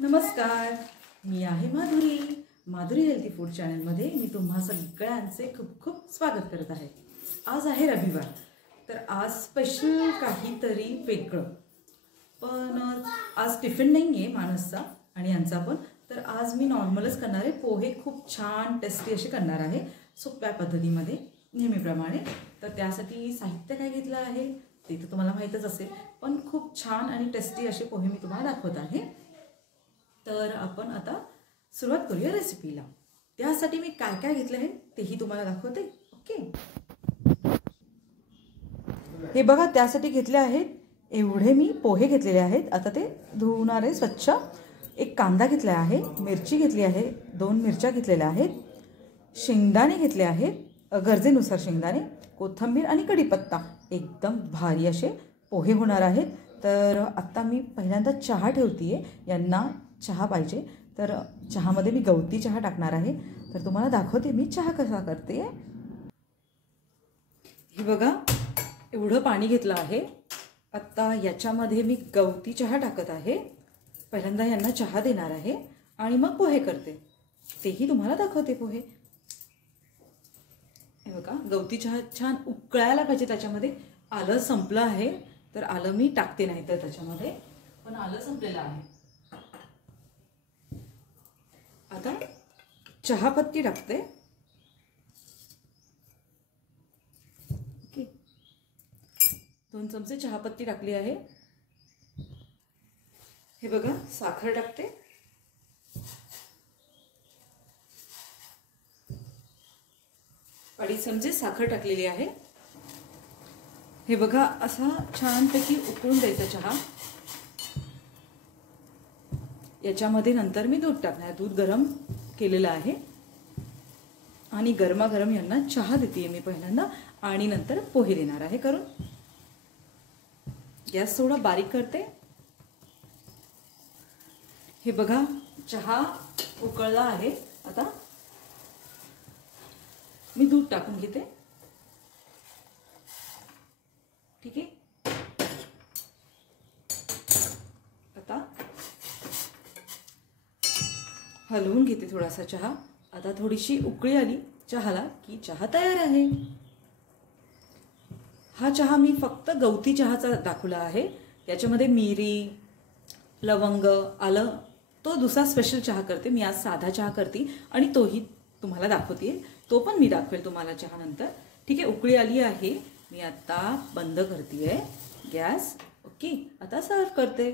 नमस्कार, मी आहे Madhuri healthy food चॅनलमध्ये मी तुम्हा सगळ्यांचे खूप खूप स्वागत करत आहे। आज आहे रविवार, तर आज स्पेशल काहीतरी वेगळं। पण आज टिफिन नाही आहे मानसचा आणि यांचा पण, तर आज मी नॉर्मलच करणार आहे। पोहे खूप छान टेस्टी असे करणार आहे सोप्या पद्धतीमध्ये नेहमीप्रमाणे। तर त्यासाठी साहित्य काय घेतलं आहे ते तर तुम्हाला माहीतच असेल, पण खूप छान आणि टेस्टी असे पोहे मी तुम्हाला दाखवत आहे। तर आपण आता सुरुवात करूया रेसिपीला। त्यासाठी मी काय काय घेतलं आहे तेही तुम्हाला दाखवते। ओके, हे बघा, त्यासाठी घेतले आहेत एवढे मी पोहे घेतलेले आहेत। आता ते धुवणार आहे स्वच्छ। एक कांदा घेतला आहे, मिरची घेतली आहे, 2 मिरच्या घेतलेल्या आहेत, शेंगदाणे घेतले आहेत गरजेनुसार शेंगदाणे, कोथिंबीर आणि कढीपत्ता। एकदम भारी असे पोहे होणार आहेत। तर आता मी पहिल्यांदा चहा ठेवतीये, यांना चहा पाहिजे, तर चहामध्ये मी गवती चहा टाकणार आहे। तर तुम्हाला दाखवते मी चहा कसा करते। हे बघा, एवढं पाणी घेतलं आहे। आता याच्यामध्ये मी गवती चहा टाकत आहे। पहिल्यांदा यांना चहा देणार आहे आणि मग पोहे करते, तेही तुम्हाला दाखवते पोहे। हे बघा, गवती चहा छान उकळायला पाहिजे। त्याच्यामध्ये आलं संपलं आहे, तर आलं मी टाकते नाही तर त्याच्यामध्ये, पण आलं संपलेलं आहे। आता चहापत्ती टाकते। ओके, 2 चमचे चहापत्ती टाकली आहे। हे बघा, साखर टाकते। अडीच चमचे साखर टाकलेली आहे। हे बघा, असा छानपैकी उकळून द्यायचा चहा। याच्यामध्ये नंतर मी दूध टाकणार, दूध गरम केलेलं आहे आणि गरमागरम यांना चहा देते मी पहिल्यांदा आणि नंतर पोहे देणार आहे करून। गॅस थोडा बारीक करते। हे बघा, चहा उकळला आहे। आता मी दूध टाकून घेते। ठीक आहे, आता हलवून घेते थोडासा चहा। आता थोडीशी उकळी आली चहाला की चहा तयार आहे। हा चहा मी फक्त गवती चहाचा दाखवला आहे। याच्यामध्ये मिरी, लवंग, आलं तो दुसरा स्पेशल चहा करते मी। आज साधा चहा करते आणि तोही तुम्हाला दाखवते, तो पण मी दाखवेल तुम्हाला चहा नंतर। ठीक आहे, उकळी आली आहे, मी आता बंद करते गॅस। ओके, आता सर्व करते।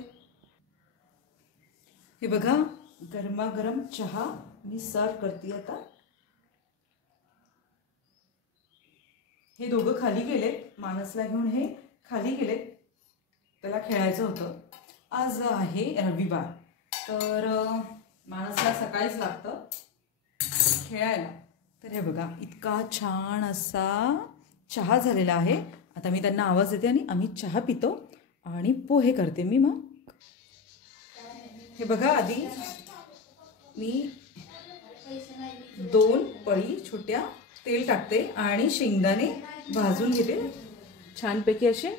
हे बघा, गरमागरम चहा मी सर्व करते आता। हे दोघं खाली गेलेत, मानसला घेऊन हे खाली गेलेत, त्याला खेळायचं होतं। आज आहे रविवार, तर मानसला सकाळीच लागतं खेळायला। तर हे बघा, इतका छान असा चहा झालेला आहे। आता मी त्यांना आवाज देते आणि आम्ही चहा पितो आणि पोहे करते मी मग। हे बघा, आधी मी 2 पळी छोट्या तेल टाकते आणि शेंगदाणे भाजून घेते छानपैकी असे।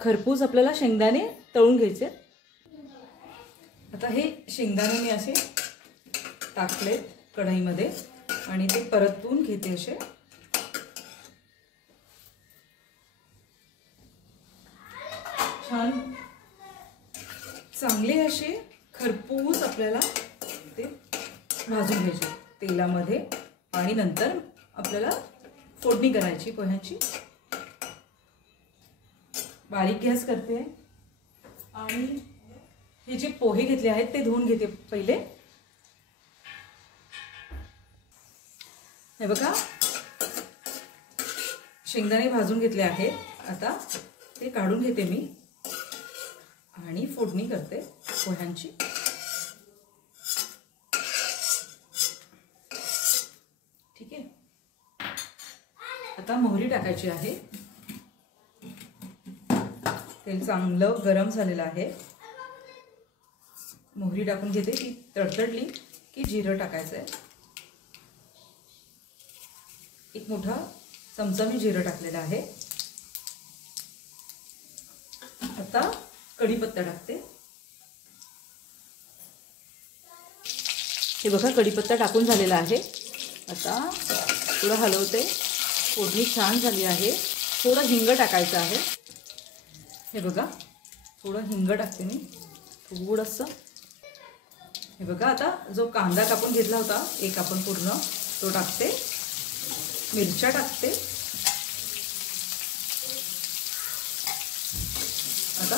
खरपूस आपल्याला शेंगदाणे तळून घ्यायचे। आता हे शेंगदाणे मी असे टाकले कढईमध्ये आणि ते परतून घेते असे। छान चांगले असे खरपूस आपल्याला ते भाजून घ्यायचे तेलामध्ये आणि नंतर आपल्याला फोडणी करायची पोह्यांची। बारीक गॅस करते आणि हे जे पोहे घेतले आहेत ते धुवून घेते पहिले। हे बघा, शेंगदाणे भाजून घेतले आहेत, आता ते काढून घेते मी आणि फोडणी करते पोह्यांची। ठीक आहे, आता मोहरी टाकायची आहे। तेल चांगलं गरम झालेलं आहे, मोहरी टाकून घेते। ती तडतडली की जिरं टाकायचं आहे। 1 मोठा चमचा मी जिरं टाकलेलं आहे। आता कढीपत्ता टाकते। हे बघा कढीपत्ता टाकून झालेला आहे। आता थोडं हलवते। फोडणी छान झाली आहे। थोडं हिंग टाकायचं आहे। हे बघा थोडं हिंग टाकते मी थोडंसं। हे बघा आता जो कांदा कापून घेतला होता एक आपण पूर्ण तो टाकते। मिरच्या टाकते। आता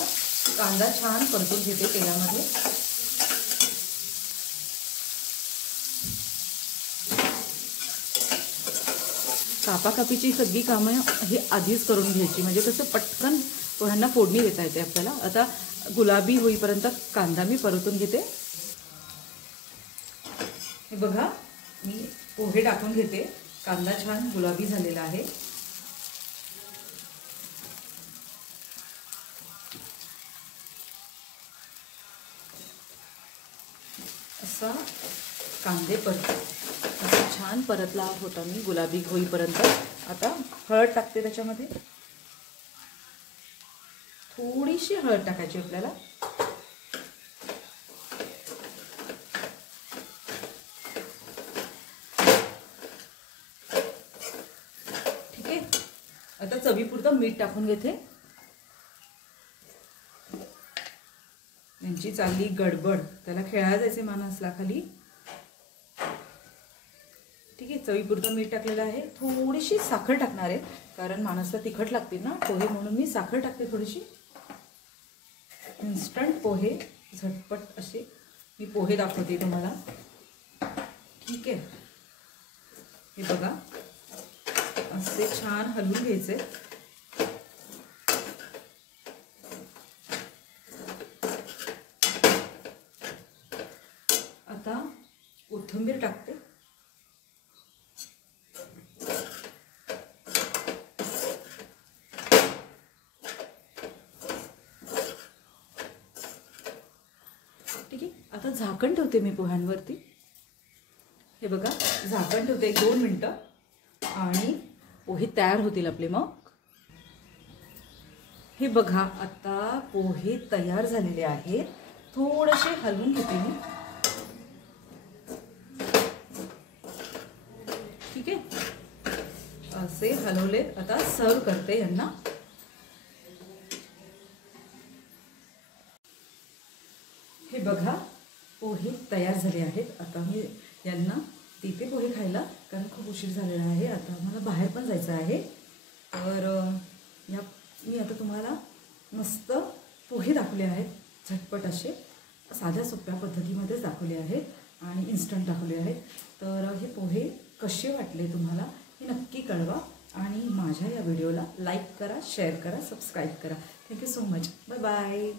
कांदा छान परतून घेते तेलामध्ये। कापाकापीची सगळी कामं ही आधीच करून घ्यायची म्हणजे कसं पटकन पोह्यांना फोडणी देता येते आपल्याला। आता गुलाबी होईपर्यंत कांदा मी परतून घेते। हे बघा मी पोहे टाकून घेते। कांदा छान गुलाबी झालेला आहे। असा कांदे असा छान परतला होता मी गुलाबी होईपर्यंत। आता हळद टाकते त्याच्यामध्ये। थोडीशी हळद टाकायची आपल्याला। ठीक आहे। आता चवीपुरतं मीठ टाकून घेते। यांची चालली गडबड, त्याला खेळायला जायचे मानसला खाली। ठीक आहे चवीपुरतं मीठ टाकलेलं आहे। थोडीशी साखर टाकणार आहे कारण मानसला तिखट लागते ना पोहे, म्हणून मी साखर टाकते थोडीशी। इन्स्टंट पोहे झटपट असे मी पोहे दाखवते तुम्हाला। ठीक आहे। हे बघा असे छान हलवून घ्यायचे। आता कोथिंबीर टाकते। ठीक आहे। आता झाकण ठेवते मी पोह्यांवरती। हे बघा झाकण ठेवते 1-2 मिनिटं आणि पोहे तयार होतील आपले। मग हे बघा आता पोहे तयार झालेले आहेत। थोडेसे हलवून घेते मी। ठीक आहे असे हलवले। आता सर्व करते यांना। हे बघा पोहे तयार झाले आहेत। आता मी यांना देते पोहे खायला कारण खूप उशीर झालेला आहे। आता मला बाहेर पण जायचं आहे। तर मी आता तुम्हाला मस्त पोहे दाखवले आहेत झटपट असे, साध्या सोप्या पद्धतीमध्येच दाखवले आहेत आणि इन्स्टंट दाखवले आहेत। तर हे पोहे कसे वाटले तुम्हाला हे नक्की कळवा आणि माझ्या या व्हिडिओला लाईक करा, शेअर करा, सबस्क्राईब करा। Thank you so much. Bye bye.